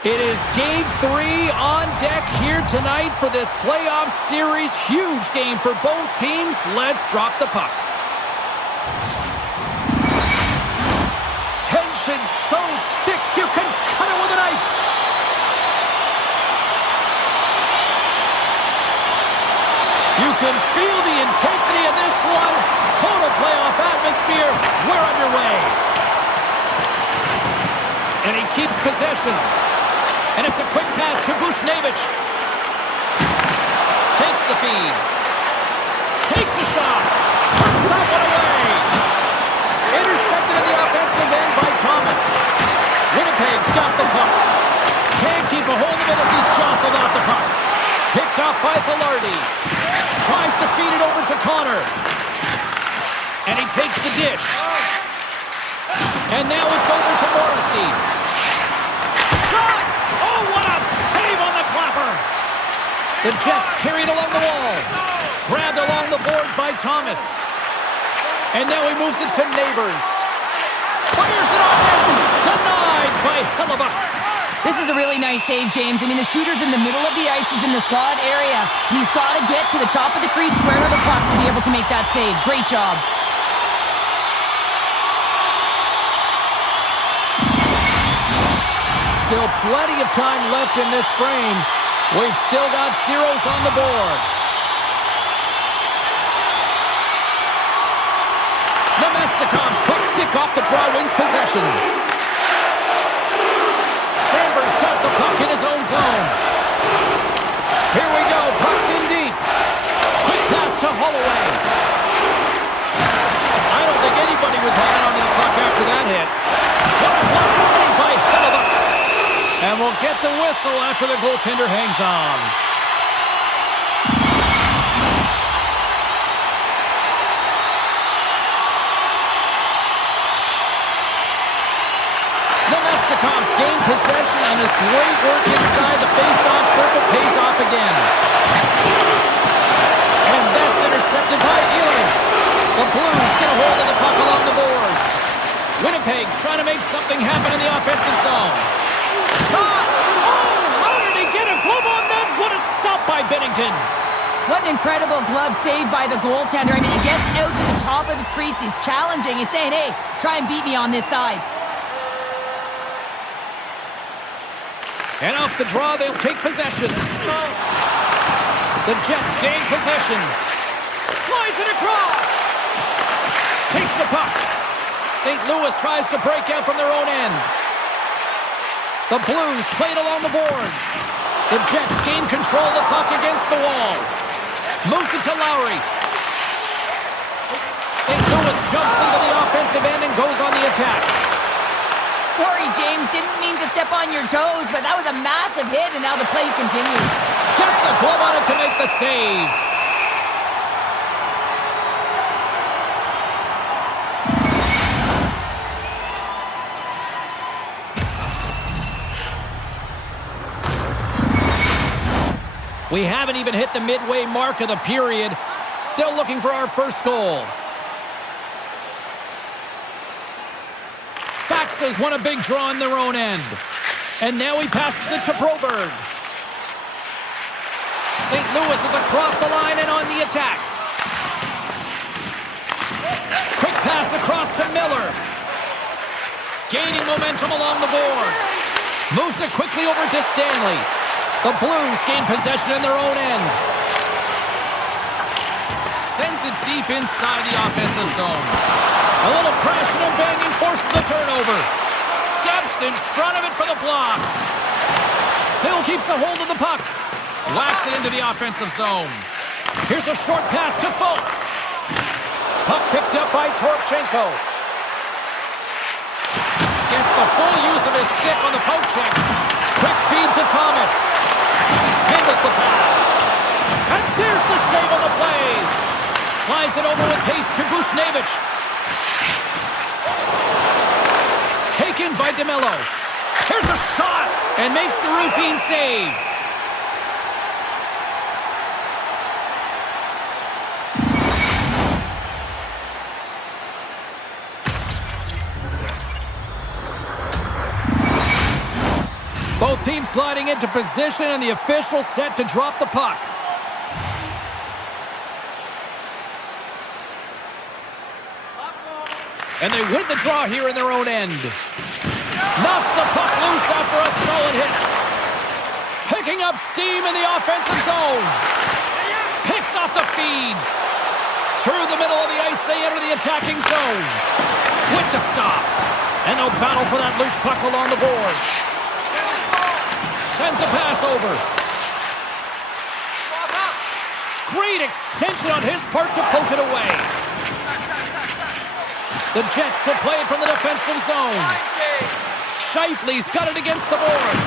It is Game 3 on deck here tonight for this playoff series. Huge game for both teams. Let's drop the puck. Tension so thick you can cut it with a knife. You can feel the intensity of this one. Total playoff atmosphere. We're underway. And he keeps possession. And it's a quick pass to Bushnevich. Takes the feed. Takes a shot. Turns that one away. Intercepted in the offensive end by Thomas. Winnipeg's got the puck. Can't keep a hold of it as he's jostled off the puck. Picked off by Velarde. Tries to feed it over to Connor. And he takes the dish. And now it's over to Morrissey. Shot! Oh, what a save on the clapper! The Jets carried along the wall. Grabbed along the boards by Thomas. And now he moves it to Neighbors. Fires it off net. Denied by Hellebuck. This is a really nice save, James. I mean, the shooter's in the middle of the ice. He's in the slot area. And he's got to get to the top of the crease, square of the puck to be able to make that save. Great job. Still plenty of time left in this frame. We've still got zeros on the board. Nemestikov's quick stick off the draw wins possession. Sandberg's got the puck in his own zone. Here we go. Puck's in deep. Quick pass to Holloway. I don't think anybody was hanging on to the puck after that hit. What a close save by Hellebuck. And we'll get the whistle after the goaltender hangs on. Nemestikov's gained possession, and his great work inside the face-off circle pays off again. And that's intercepted by Ehlers. The Blues get a hold of the puck along the boards. Winnipeg's trying to make something happen in the offensive zone. Shot! Oh, how did he get a glove on that? What a stop by Binnington. What an incredible glove save by the goaltender. I mean, he gets out to the top of his crease. He's challenging. He's saying, hey, try and beat me on this side. And off the draw, they'll take possession. The Jets gain possession. Slides it across. Takes the puck. St. Louis tries to break out from their own end. The Blues played along the boards. The Jets gain control of the puck against the wall. Moves it to Lowry. St. Louis jumps into the offensive end and goes on the attack. Sorry, James. Didn't mean to step on your toes, but that was a massive hit, and now the play continues. Gets a glove on it to make the save. We haven't even hit the midway mark of the period. Still looking for our first goal. Faxas won a big draw on their own end. And now he passes it to Broberg. St. Louis is across the line and on the attack. Quick pass across to Miller. Gaining momentum along the boards. Moves it quickly over to Stanley. The Blues gain possession in their own end. Sends it deep inside the offensive zone. A little crashing and banging forces the turnover. Steps in front of it for the block. Still keeps a hold of the puck. Whacks it into the offensive zone. Here's a short pass to Folk. Puck picked up by Torchenko. Gets the full use of his stick on the poke check. Quick feed to Thomas. Handles the pass. And there's the save on the play. Slides it over with pace to Bushnevich. Taken by DeMello. Here's a shot. And makes the routine save. Both teams gliding into position, and the official set to drop the puck. And they win the draw here in their own end. Knocks the puck loose after a solid hit. Picking up steam in the offensive zone. Picks off the feed. Through the middle of the ice, they enter the attacking zone. With the stop. And they'll battle for that loose puck along the boards. Sends a pass over. Great extension on his part to poke it away. The Jets will play it from the defensive zone. Scheifele's got it against the boards.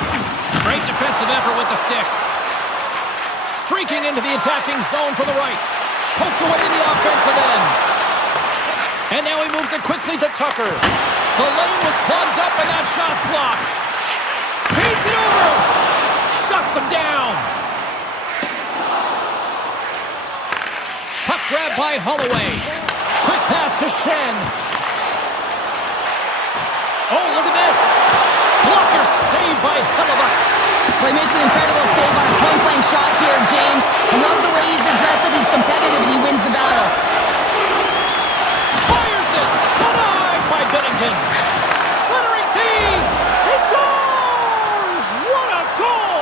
Great defensive effort with the stick. Streaking into the attacking zone for the right. Poked away in the offensive end. And now he moves it quickly to Tucker. The lane was plugged up and that shot's blocked. Beats it over. Shuts him down. Puck grab by Holloway. Quick pass to Shen. Oh, look at this. Blocker saved by Hellebuck. Well, he makes an incredible save on a point-blank shot here, James. I love the way he's aggressive, he's competitive, and he wins the battle. Fires it. Denied by Bennington. Slithering feed. He scores! What a goal!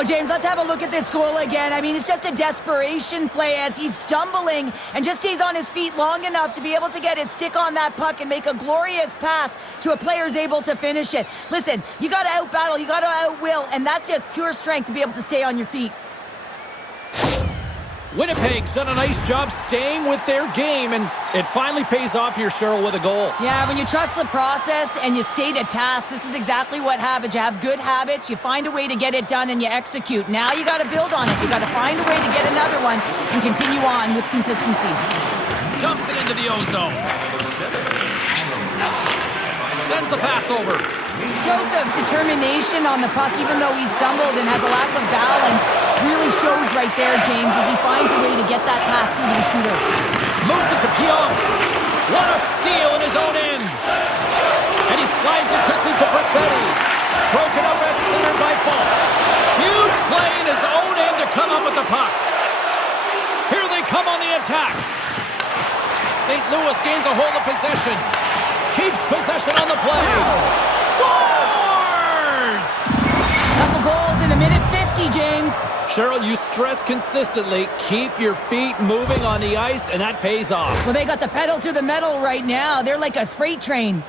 Oh, James, let's have a look at this goal again. I mean, it's just a desperation play as he's stumbling and just stays on his feet long enough to be able to get his stick on that puck and make a glorious pass to a player who's able to finish it. Listen, you got to out-battle, you got to out-will, and that's just pure strength to be able to stay on your feet. Winnipeg's done a nice job staying with their game, and it finally pays off here, Cheryl, with a goal. Yeah, when you trust the process and you stay to task, this is exactly what happens. You have good habits, you find a way to get it done, and you execute. Now you got to build on it. You got to find a way to get another one and continue on with consistency. Dumps it into the ozone. Sends the pass over. Shows of determination on the puck, even though he stumbled and has a lack of balance. Really shows right there, James, as he finds a way to get that pass through to the shooter. Moves it to Pionk. What a steal in his own end. And he slides it quickly to Perfetti. Broken up at center by Falk. Huge play in his own end to come up with the puck. Here they come on the attack. St. Louis gains a hold of possession. Keeps possession on the play. Scores! Couple goals in a minute 50, James. Cheryl, you stress consistently, keep your feet moving on the ice, and that pays off. Well, they got the pedal to the metal right now. They're like a freight train.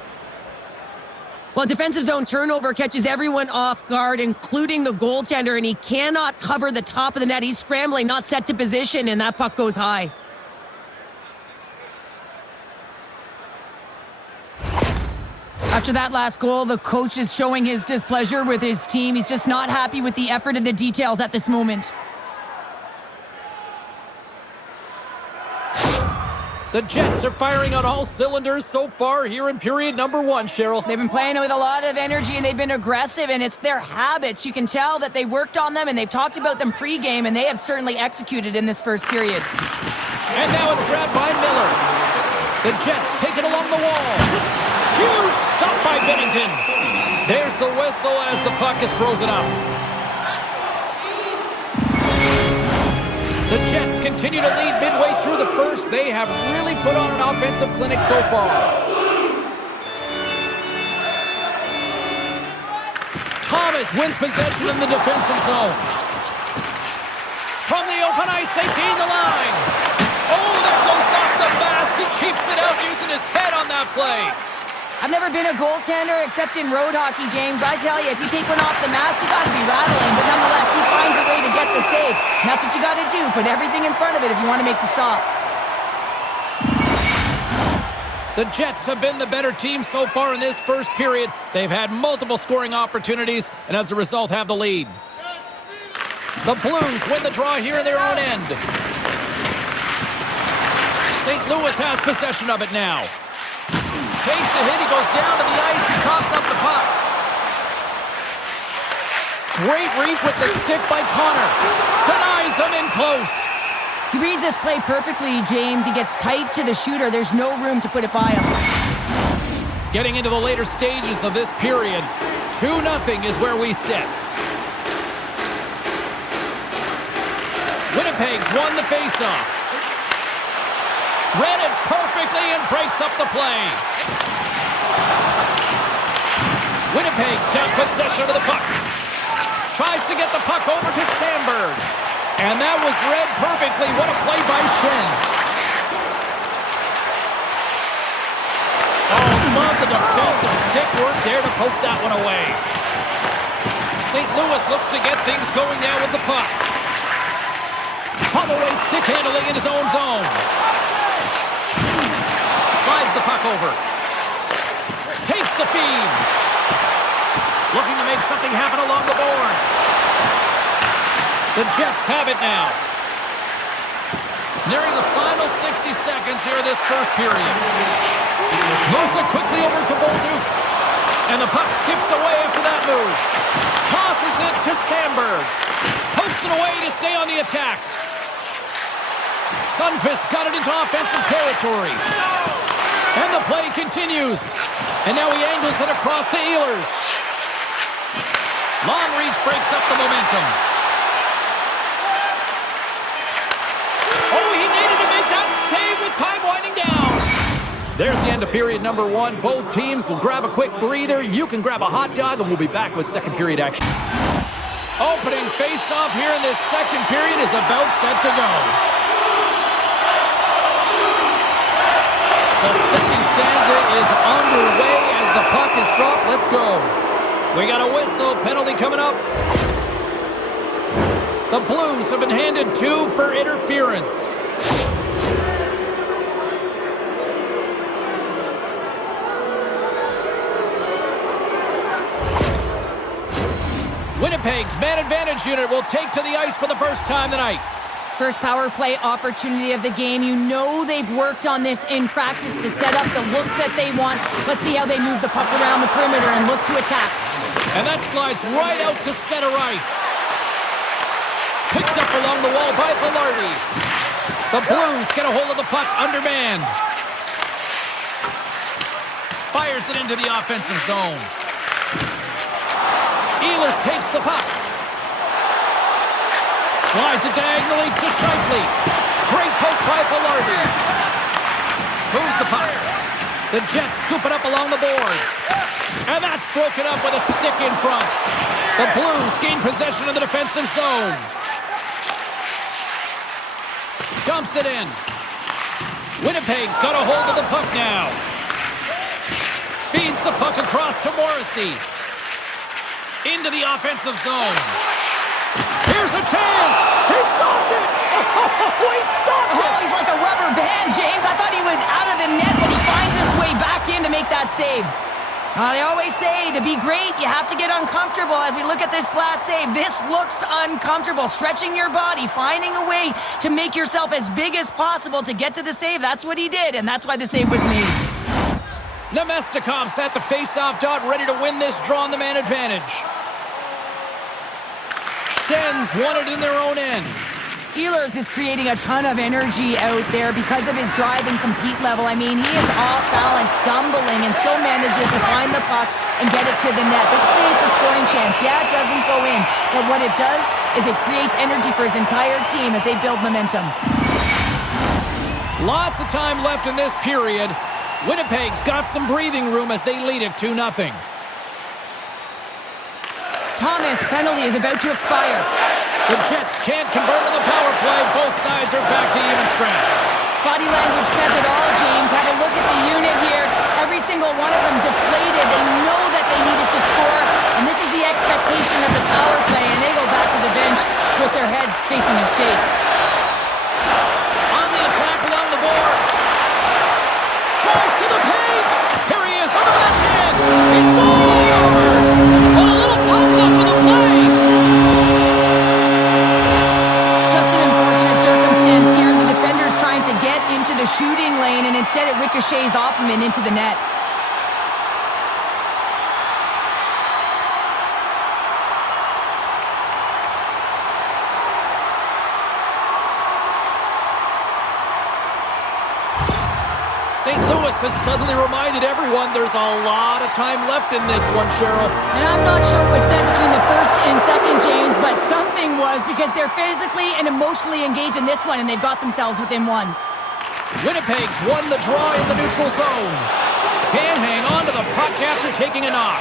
Well, defensive zone turnover catches everyone off guard, including the goaltender, and he cannot cover the top of the net. He's scrambling, not set to position, and that puck goes high. After that last goal, the coach is showing his displeasure with his team. He's just not happy with the effort and the details at this moment. The Jets are firing on all cylinders so far here in period number 1, Cheryl. They've been playing with a lot of energy, and they've been aggressive, and it's their habits. You can tell that they worked on them, and they've talked about them pregame, and they have certainly executed in this first period. And now it's grabbed by Miller. The Jets take it along the wall. Huge stop by Bennington. There's the whistle as the puck is frozen up. The Jets continue to lead midway through the first. They have really put on an offensive clinic so far. Thomas wins possession in the defensive zone. From the open ice, they gain the line. Oh, that goes off the mask. He keeps it out using his head on that play. I've never been a goaltender except in road hockey, James. I tell you, if you take one off the mask, you got to be rattling. But nonetheless, he finds a way to get the save. And that's what you got to do. Put everything in front of it if you want to make the stop. The Jets have been the better team so far in this first period. They've had multiple scoring opportunities, and as a result, have the lead. The Blues win the draw here in their own end. St. Louis has possession of it now. Takes a hit, he goes down to the ice, he coughs up the puck. Great reach with the stick by Connor. Denies him in close. He reads this play perfectly, James. He gets tight to the shooter. There's no room to put it by him. Getting into the later stages of this period, 2-0 is where we sit. Winnipeg's won the faceoff. Read it perfectly and breaks up the play. Winnipeg's got possession of the puck. Tries to get the puck over to Sandberg. And that was read perfectly. What a play by Shen. Oh, love the defensive stick work there to poke that one away. St. Louis looks to get things going now with the puck. Holloway stick handling in his own zone. Slides the puck over. Takes the feed. Looking to make something happen along the boards. The Jets have it now. Nearing the final 60 seconds here of this first period. Moves it quickly over to Bolduc. And the puck skips away after that move. Tosses it to Sandberg. Pokes it away to stay on the attack. Sundqvist got it into offensive territory. And the play continues. And now he angles it across to Ehlers. Long reach breaks up the momentum. Oh, he needed to make that save with time winding down. There's the end of period number 1. Both teams will grab a quick breather. You can grab a hot dog, and we'll be back with second period action. Opening face-off here in this second period is about set to go. The second stanza is underway as the puck is dropped. Let's go. We got a whistle. Penalty coming up. The Blues have been handed 2 for interference. Winnipeg's man advantage unit will take to the ice for the first time tonight. First power play opportunity of the game. You know they've worked on this in practice, the setup, the look that they want. Let's see how they move the puck around the perimeter and look to attack. And that slides right out to center ice. Picked up along the wall by Velarde. The Blues get a hold of the puck undermanned. Fires it into the offensive zone. Ehlers takes the puck. Slides it diagonally to Scheifele. Great poke by Velarde. Moves the puck. The Jets scoop it up along the boards. And that's broken up with a stick in front. The Blues gain possession of the defensive zone. Dumps it in. Winnipeg's got a hold of the puck now. Feeds the puck across to Morrissey. Into the offensive zone. Here's a chance. He stopped it. Oh, he stopped it. Oh, he's like a rubber band, James. I thought he was out of the net, but he finds his way back in to make that save. They always say to be great, you have to get uncomfortable. As we look at this last save, this looks uncomfortable. Stretching your body, finding a way to make yourself as big as possible to get to the save. That's what he did, and that's why the save was made. Nemestikov's at the face-off dot, ready to win this draw on the man advantage. Shen's won it in their own end. Ehlers is creating a ton of energy out there because of his drive and compete level. I mean, he is off balance, stumbling, and still manages to find the puck and get it to the net. This creates a scoring chance. Yeah, it doesn't go in, but what it does is it creates energy for his entire team as they build momentum. Lots of time left in this period. Winnipeg's got some breathing room as they lead it 2-0. Thomas' penalty is about to expire. The Jets can't convert on the power play. Both sides are back to even strength. Body language says it all, James. Have a look at the unit here. Every single one of them deflated. They know that they needed to score, and this is the expectation of the power play, and they go back to the bench with their heads facing their skates. On the attack along the boards. Drives to the paint. Here he is on the backhand. He scores! Well, a little pop luck with the play. Just an unfortunate circumstance here. The defender's trying to get into the shooting lane, and instead it ricochets off him and into the net. has suddenly reminded everyone there's a lot of time left in this one, Cheryl. And I'm not sure what was said between the first and second, James, but something was, because they're physically and emotionally engaged in this one, and they've got themselves within one. Winnipeg's won the draw in the neutral zone. Can't hang on to the puck after taking a knock.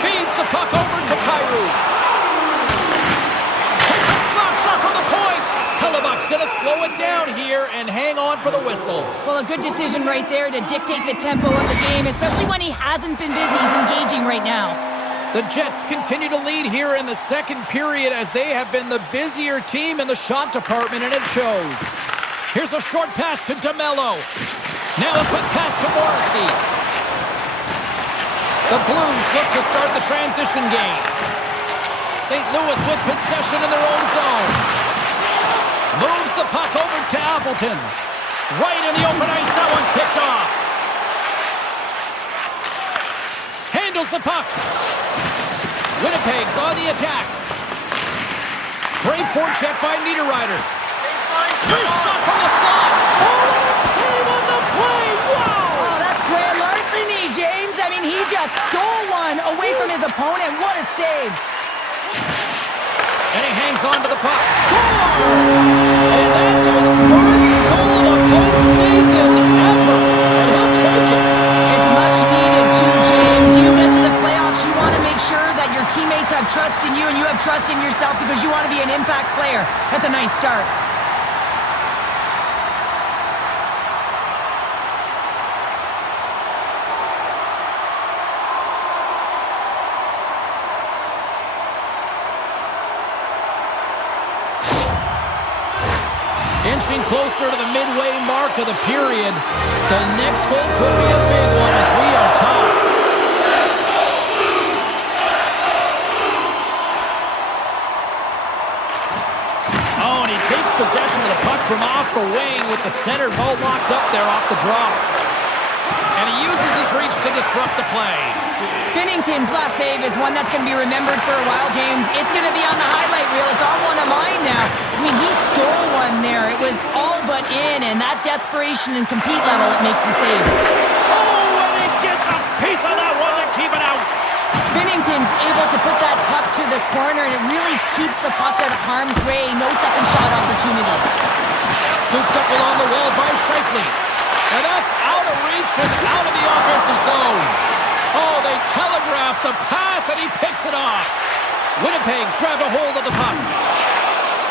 Feeds the puck over to Kyrou. Takes a slap shot from the point. Hellebuck's going to slow it down here and hang on for the whistle. Well, a good decision right there to dictate the tempo of the game, especially when he hasn't been busy. He's engaging right now. The Jets continue to lead here in the second period as they have been the busier team in the shot department, and it shows. Here's a short pass to DeMello. Now a quick pass to Morrissey. The Blues look to start the transition game. St. Louis with possession in their own zone. Moves the puck over to Appleton. Right in the open ice, that one's picked off. Handles the puck. Winnipeg's on the attack. Great forecheck by Niederreiter. First shot from the slot. Oh, what a save on the play. Wow! Oh, that's grand larceny, James. I mean, he just stole one away from his opponent. What a save. And he hangs on to the puck. Scores! And that's his first goal of the postseason ever. And he'll take it. It's much needed too, James. You get to the playoffs, you want to make sure that your teammates have trust in you and you have trust in yourself because you want to be an impact player. That's a nice start. Inching closer to the midway mark of the period. The next goal could be a big one as we are tied. Oh, and he takes possession of the puck from off the wing with the center all locked up there off the draw. And he uses his reach to disrupt the play. Binnington's last save is one that's going to be remembered for a while, James. It's going to be on the highlight reel. It's on one of mine now. I mean, he stole one there. It was all but in, and that desperation and compete level, it makes the save. Oh, and he gets a piece of that one to keep it out. Binnington's able to put that puck to the corner, and it really keeps the puck out of harm's way. No second shot opportunity. Scooped up along the wall by Scheifele. And that's out of reach and out of the offensive zone. Oh, they telegraph the pass, and he picks it off. Winnipeg's grabbed a hold of the puck.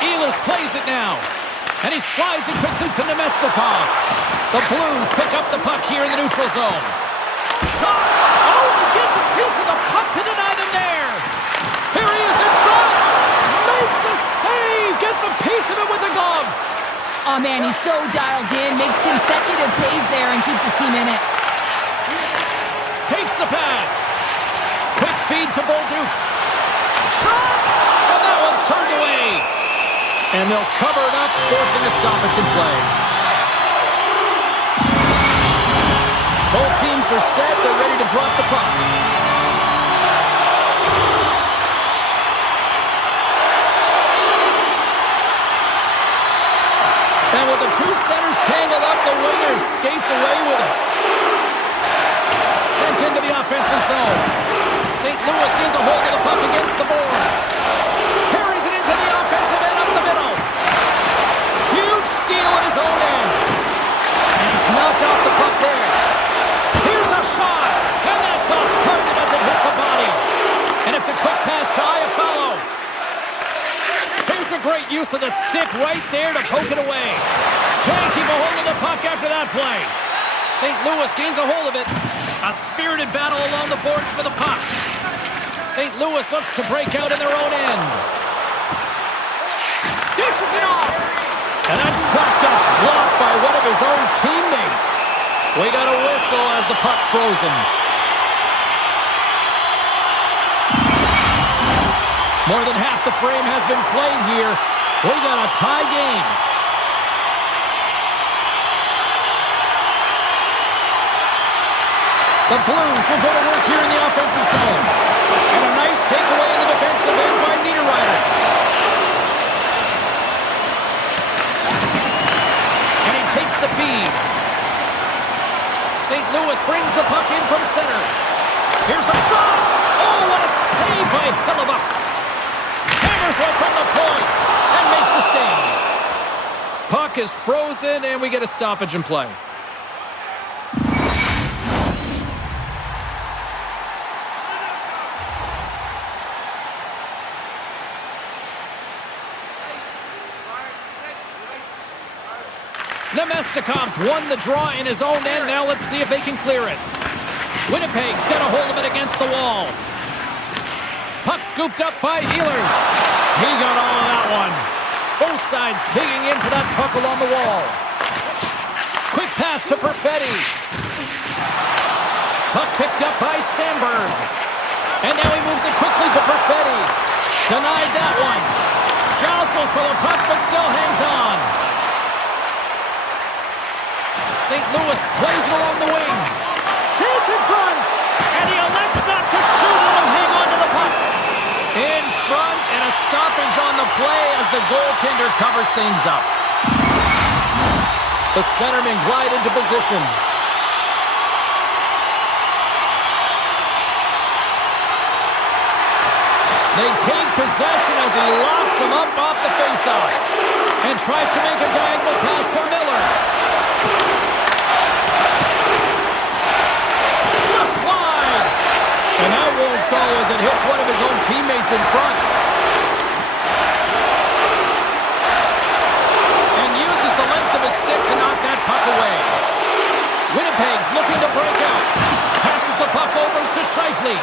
Ehlers plays it now. And he slides it quickly to Nemestikov. The Blues pick up the puck here in the neutral zone. Shot. Oh, and he gets a piece of the puck to deny them there. Here he is in front. Makes a save. Gets a piece of it with the glove. Oh, man, he's so dialed in. Makes consecutive saves there and keeps his team in it. Takes the pass. Quick feed to Bolduc. Shot! And that one's turned away. And they'll cover it up, forcing a stoppage in play. Both teams are set. They're ready to drop the puck. And with the two centers tangled up, the winger skates away with it. Sent into the offensive zone. St. Louis gains a hold of the puck against the boards. Carries it into the offensive end up the middle. Huge steal at his own end. And he's knocked off the puck there. Here's a shot. And that's off target as it hits a body. And it's a quick pass to Iafallo. Here's a great use of the stick right there to poke it away. Can't keep a hold of the puck after that play. St. Louis gains a hold of it. A spirited battle along the boards for the puck. St. Louis looks to break out in their own end. Dishes it off. And that shot gets blocked by one of his own teammates. We got a whistle as the puck's frozen. More than half the frame has been played here. We got a tie game. The Blues will go to work here in the offensive zone. And a nice takeaway in the defensive end by Niederreiter. And he takes the feed. St. Louis brings the puck in from center. Here's a shot. Oh, what a save by Hellebuck. Hammers one from the point and makes the save. Puck is frozen, and we get a stoppage in play. Nemestikov's won the draw in his own end. Now let's see if they can clear it. Winnipeg's got a hold of it against the wall. Puck scooped up by Ehlers. He got all of that one. Both sides digging in for that puck along the wall. Quick pass to Perfetti. Puck picked up by Sandberg. And now he moves it quickly to Perfetti. Denied that one. Jostles for the puck, but still hangs on. St. Louis plays it along the wing. Chance in front. And he elects not to shoot and will hang on to the puck. In front, and a stoppage on the play as the goaltender covers things up. The centermen glide into position. They take possession as he locks him up off the faceoff and tries to make a diagonal pass to Miller. Just wide. And that won't go as it hits one of his own teammates in front. And uses the length of his stick to knock that puck away. Winnipeg's looking to break out. Passes the puck over to Scheifele.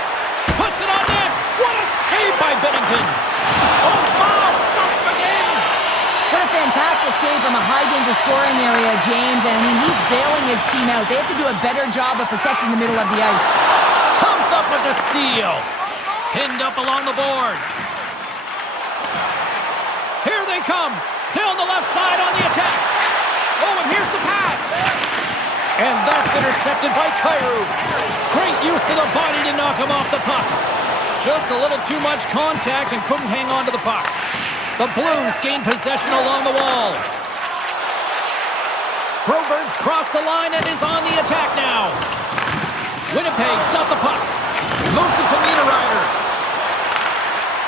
Puts it on net. What a save by Binnington. Oh, wow, stuffs him again. What a fantastic save from a high-danger scoring area, James. And, I mean, he's bailing his team out. They have to do a better job of protecting the middle of the ice. Comes up with the steal. Pinned up along the boards. Here they come. Down the left side on the attack. Oh, and here's the pass. And that's intercepted by Kyrou. Great use of the body to knock him off the puck. Just a little too much contact and couldn't hang on to the puck. The Blues gain possession along the wall. Broberg's crossed the line and is on the attack now. Winnipeg's got the puck. Moves it to Niederreiter.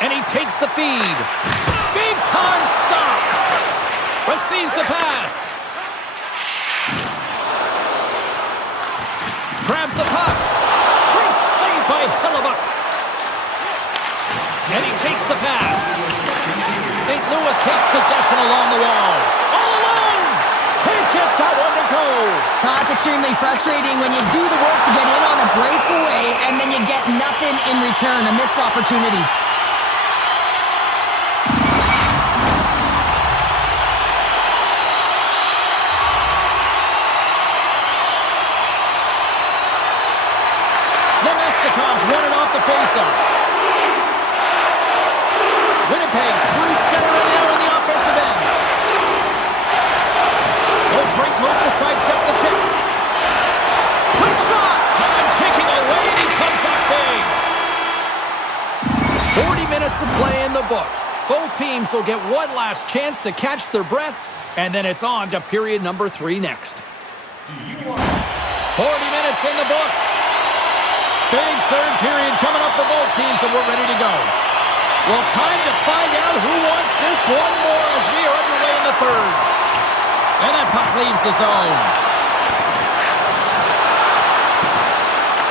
And he takes the feed. Big time stop. Receives the pass. Grabs the puck. Great save by Hellebuck. And he takes the pass. St. Louis takes possession along the wall. All alone! Can't get that one to go. That's extremely frustrating when you do the work to get in on a breakaway and then you get nothing in return. A missed opportunity. Nemestikov's won it off the faceoff. Winnipeg's through center and now in the offensive end. Oh, great move to sidestep the check. Quick shot! Time ticking away and he comes up big. 40 minutes to play in the books. Both teams will get one last chance to catch their breaths, and then it's on to period number 3 next. 40 minutes in the books. Big third period coming up for both teams, and we're ready to go. Well, time to find out who wants this one more as we are underway in the third. And that puck leaves the zone.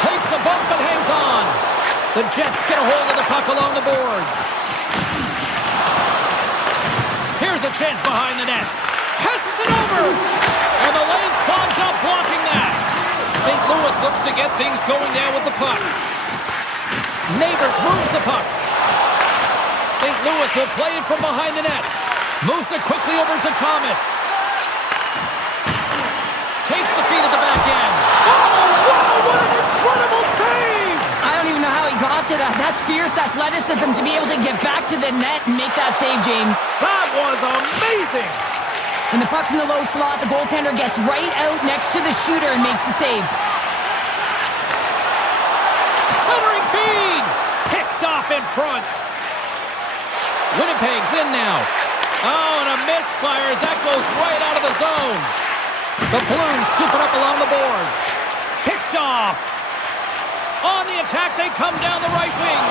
Takes a bump but hangs on. The Jets get a hold of the puck along the boards. Here's a chance behind the net. Passes it over. And the lane's clogged up blocking that. St. Louis looks to get things going there with the puck. Neighbors moves the puck. St. Louis will play it from behind the net. Moves it quickly over to Thomas. Takes the feed at the back end. Oh, wow, what an incredible save! I don't even know how he got to that. That's fierce athleticism to be able to get back to the net and make that save, James. That was amazing! When the puck's in the low slot, the goaltender gets right out next to the shooter and makes the save. Centering feed! Picked off in front. Winnipeg's in now. Oh, and a misfire as that goes right out of the zone. The Blues scoop it up along the boards. On the attack, they come down the right wing.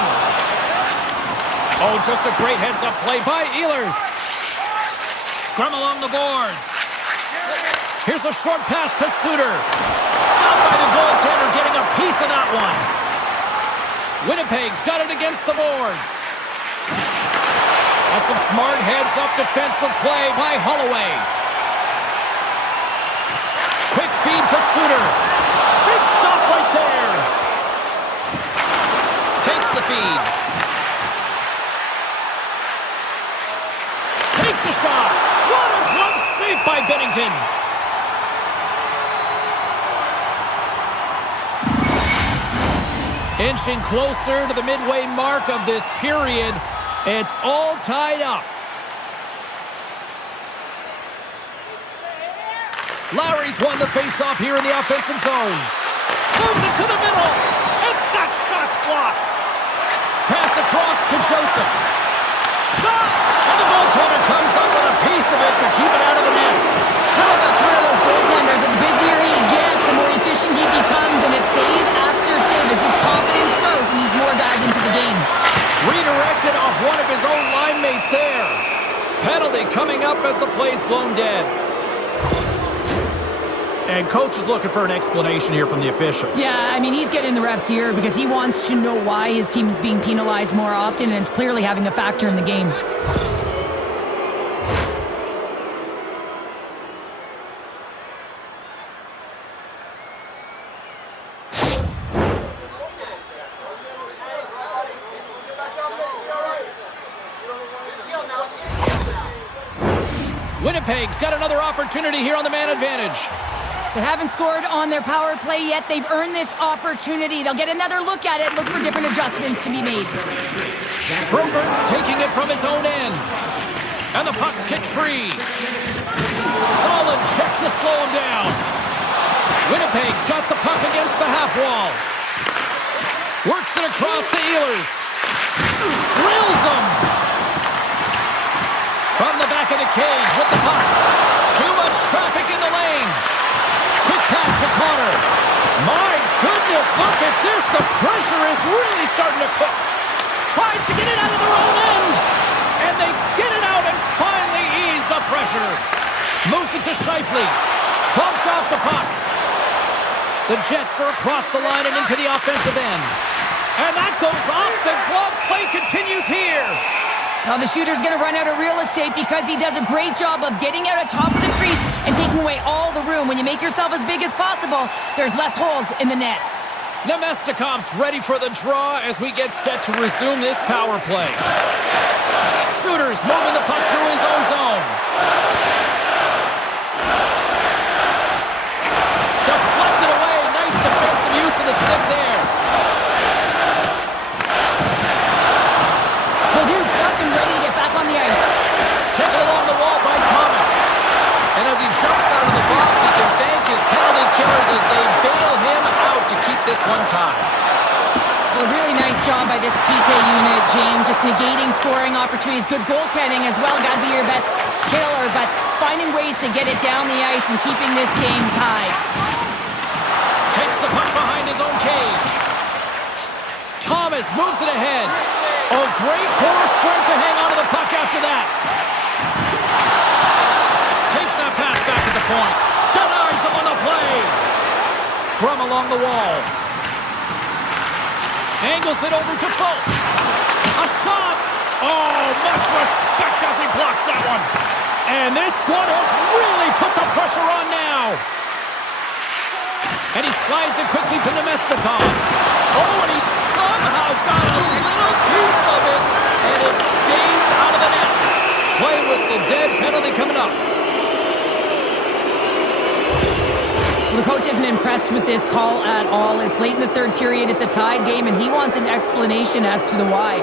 Oh, just a great heads-up play by Ehlers. Scrum along the boards. Here's a short pass to Suter. Stopped by the goaltender, getting a piece of that one. Winnipeg's got it against the boards. That's some smart heads-up defensive play by Holloway. Quick feed to Suter. Big stop right there. Takes the feed. Takes a shot. What a glove save by Bennington. Inching closer to the midway mark of this period. It's all tied up. Lowry's won the face-off here in the offensive zone. Moves it to the middle. And that shot's blocked. Pass across to Joseph. Shot! And the goaltender comes up with a piece of it to keep it out of the net. How about one of those goaltenders? The busier he gets, the more efficient he becomes, and it's save after save as his confidence grows and he's more dived into the game. Redirected off one of his own line mates there. Penalty coming up as the play's blown dead. And coach is looking for an explanation here from the official. Yeah, I mean, he's getting the refs here because he wants to know why his team is being penalized more often, and it's clearly having a factor in the game. Winnipeg's got another opportunity here on the man advantage. They haven't scored on their power play yet. They've earned this opportunity. They'll get another look at it, look for different adjustments to be made. Broberg's taking it from his own end. And the puck's kicked free. Solid check to slow him down. Winnipeg's got the puck against the half wall. Works it across to Ehlers. Drills him. From the back of the cage with the puck. Too much traffic in the lane. Quick pass to Connor. My goodness, look at this. The pressure is really starting to cook. Tries to get it out of their own end. And they get it out and finally ease the pressure. Moves it to Scheifele. Bumped off the puck. The Jets are across the line and into the offensive end. And that goes off the glove. Play continues here. Now the shooter's going to run out of real estate because he does a great job of getting out on top of the crease and taking away all the room. When you make yourself as big as possible, there's less holes in the net. Nemestikov's ready for the draw as we get set to resume this power play. Suter's moving the puck through his own zone. Deflected away. Nice defensive use of the stick there. Well, Duke's up and ready to get back on the ice. Taken along the wall by Thomas. And as he jumps out of the box, he can thank his penalty killers as they bail him out to keep this one tied. Well, really nice job by this PK unit, James. Just negating scoring opportunities. Good goaltending as well. Got to be your best killer, but finding ways to get it down the ice and keeping this game tied. Takes the puck behind his own cage. Thomas moves it ahead. Oh, great core strength to hang onto the puck after that. Takes that pass back at the point. Denies him on the play. Scrum along the wall. Angles it over to Folk. A shot. Oh, much respect as he blocks that one. And this squad has really put the pressure on now. And he slides it quickly to Nemestikov. Oh, and he somehow got a little piece of it, and it stays out of the net. Play whistle dead, penalty coming up. Well, the coach isn't impressed with this call at all. It's late in the third period. It's a tied game, and he wants an explanation as to the why.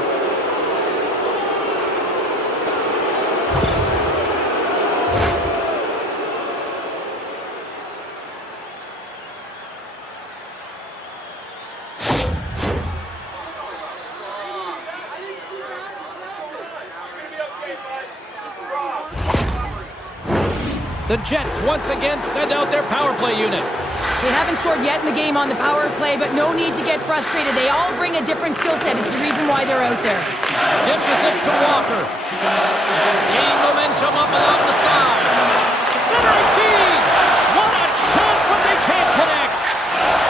The Jets once again send out their power play unit. They haven't scored yet in the game on the power play, but no need to get frustrated. They all bring a different skill set. It's the reason why they're out there. Dishes it to Walker. Gaining momentum up along the side. Centering feed! What a chance, but they can't connect.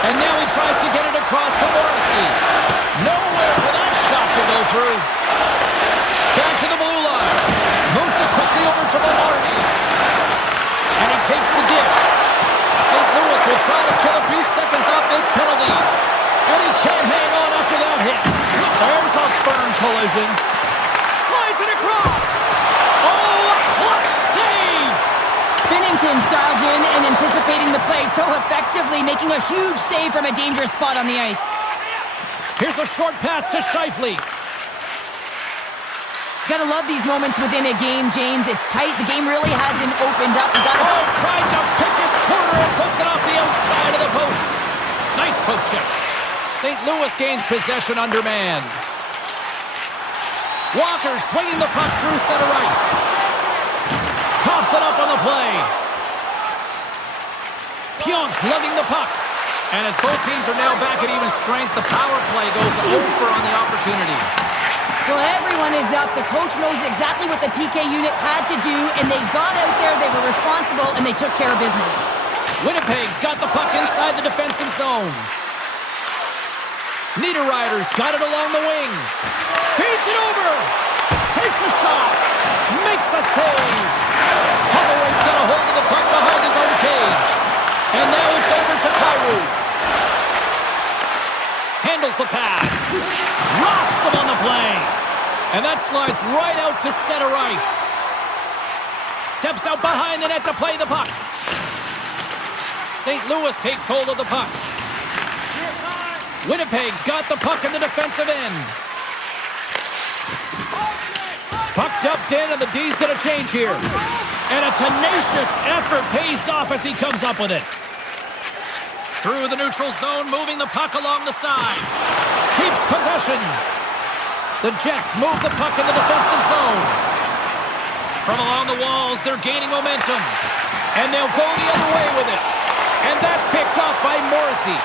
And now he tries to get it across to Morrissey. Nowhere for that shot to go through. Back to the blue line. Moves it quickly over to Lombardi. And he takes the dish. St. Louis will try to kill a few seconds off this penalty. And he can't hang on after that hit. There's a firm collision. Slides it across. Oh, a clutch save! Binnington styled in and anticipating the play so effectively, making a huge save from a dangerous spot on the ice. Here's a short pass to Scheifele. Gotta love these moments within a game, James. It's tight. The game really hasn't opened up. Tries to pick his corner and puts it off the outside of the post. Nice poke check. St. Louis gains possession under man. Walker swinging the puck through center ice. Coughs it up on the play. Pionk lugging the puck. And as both teams are now back at even strength, the power play goes over on the opportunity. Well, everyone is up. The coach knows exactly what the PK unit had to do, and they got out there, they were responsible, and they took care of business. Winnipeg's got the puck inside the defensive zone. Niederreiter's got it along the wing. Feeds it over. Takes a shot. Makes a save. Holloway's got a hold of the puck behind his own cage. And now it's over to Kyrou. Handles the pass. Rocks him on the play. And that slides right out to center ice. Steps out behind the net to play the puck. St. Louis takes hold of the puck. Winnipeg's got the puck in the defensive end. Puck dumped in, and the D's going to change here. And a tenacious effort pays off as he comes up with it. Through the neutral zone, moving the puck along the side. Keeps possession. The Jets move the puck in the defensive zone. From along the walls, they're gaining momentum. And they'll go the other way with it. And that's picked off by Morrissey.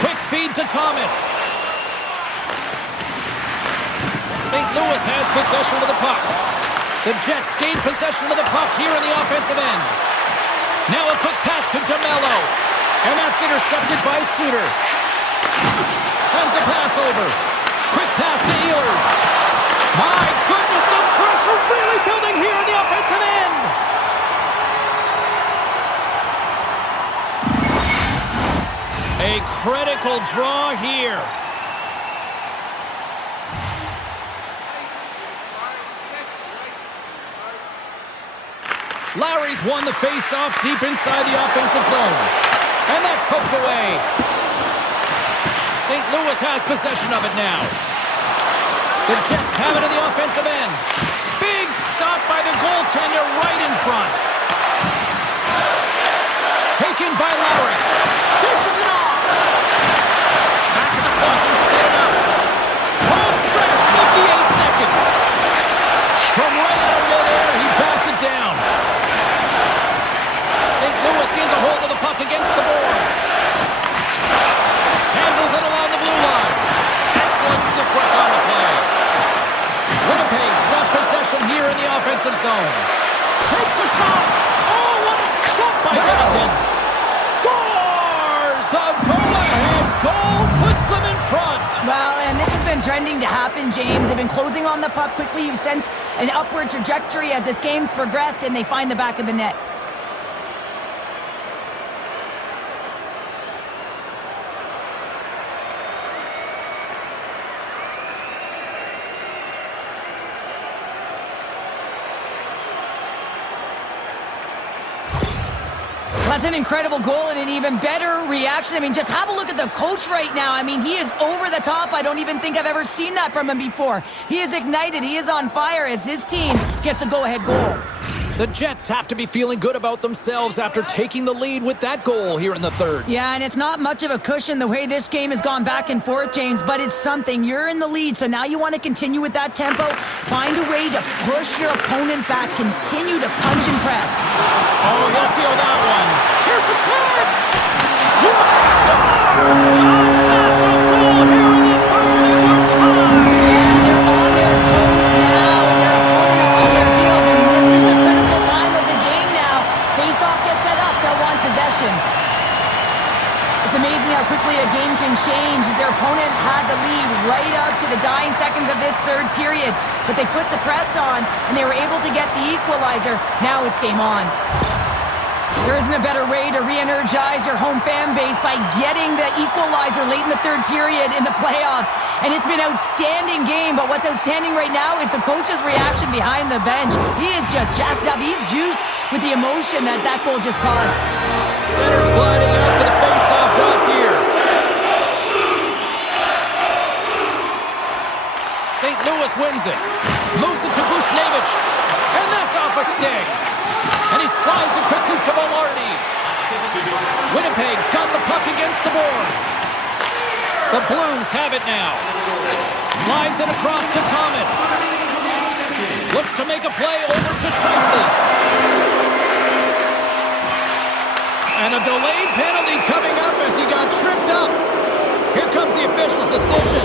Quick feed to Thomas. St. Louis has possession of the puck. The Jets gain possession of the puck here in the offensive end. Now a quick pass to DeMello. And that's intercepted by Suter. Sends a pass over. Quick pass to Ehlers. My goodness, the pressure really building here in the offensive end. A critical draw here. Lowry's won the face-off deep inside the offensive zone. And that's poked away. St. Louis has possession of it now. The Jets have it in the offensive end. Big stop by the goaltender right in front. Taken by Lowry. Dishes it off. Back to the point, he's set it up. Home stretch, 58 seconds. From right out of midair, he bats it down. St. Louis gains a hold of the puck against the boards. Handles it along the blue line. Excellent stick work on the play. Winnipeg's got possession here in the offensive zone. Takes a shot. Oh, what a stop by Binnington. Scores! The go-ahead goal puts them in front. Well, and this has been trending to happen, James. They've been closing on the puck quickly. You sense an upward trajectory as this game's progressed, and they find the back of the net. That's an incredible goal and an even better reaction. I mean, just have a look at the coach right now. I mean, he is over the top. I don't even think I've ever seen that from him before. He is ignited. He is on fire as his team gets the go-ahead goal. The Jets have to be feeling good about themselves after taking the lead with that goal here in the third. Yeah, and it's not much of a cushion the way this game has gone back and forth, James, but it's something. You're in the lead, so now you want to continue with that tempo. Find a way to push your opponent back. Continue to punch and press. Oh, he'll feel that one. Here's a chance! Scores! A massive goal here in the third, and we're tied! Yeah, they're on their toes now, and their opponent are on their heels, and this is the critical time of the game now. Face-off gets set up, they'll want possession. It's amazing how quickly a game can change as their opponent had the lead right up to the dying seconds of this third period. But they put the press on, and they were able to get the equalizer. Now it's game on. There isn't a better way to re-energize your home fan base by getting the equalizer late in the third period in the playoffs. And it's been an outstanding game, but what's outstanding right now is the coach's reaction behind the bench. He is just jacked up. He's juiced with the emotion that that goal just caused. Center's gliding up to the face-off dots here. St. Louis wins it. Moves it to Bushnevich. And that's off a stick. And he slides it quickly to Velarde. Winnipeg's got the puck against the boards. The Blues have it now. Slides it across to Thomas. Looks to make a play over to Scheifele. And a delayed penalty coming up as he got tripped up. Here comes the official's decision.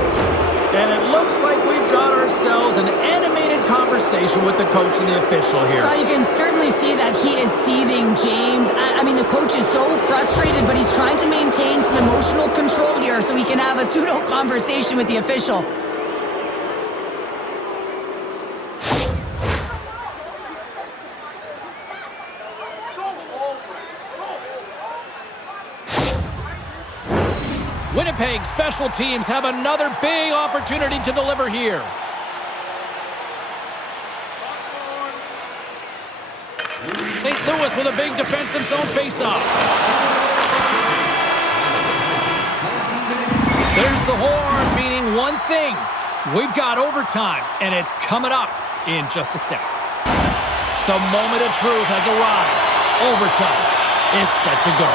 And it looks like we've got ourselves an animated conversation with the coach and the official here. Well, you can certainly see that he is seething, James. I mean, the coach is so frustrated, but he's trying to maintain some emotional control here so he can have a pseudo-conversation with the official. Winnipeg special teams have another big opportunity to deliver here. St. Louis with a big defensive zone faceoff. There's the horn, meaning one thing. We've got overtime, and it's coming up in just a sec. The moment of truth has arrived. Overtime is set to go.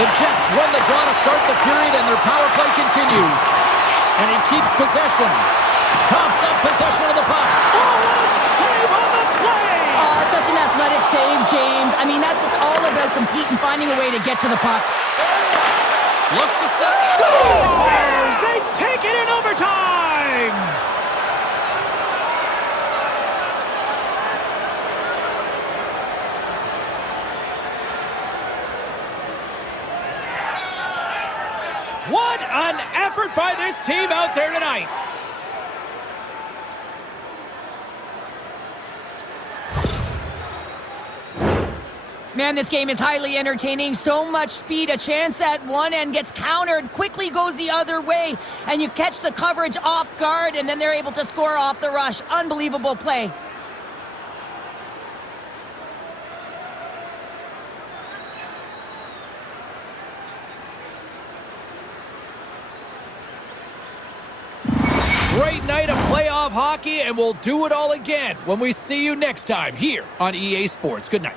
The Jets run the draw to start the period, and their power play continues. And he keeps possession. Coughs up possession of the puck. Oh, what a save on the play! Oh, that's such an athletic save, James. I mean, that's just all about competing, finding a way to get to the puck. Looks to set. Scores! They take it in overtime! What an effort by this team out there tonight. Man, this game is highly entertaining. So much speed. A chance at one end gets countered, quickly goes the other way, and you catch the coverage off guard, and then they're able to score off the rush. Unbelievable play. Great night of playoff hockey, and we'll do it all again when we see you next time here on EA Sports. Good night.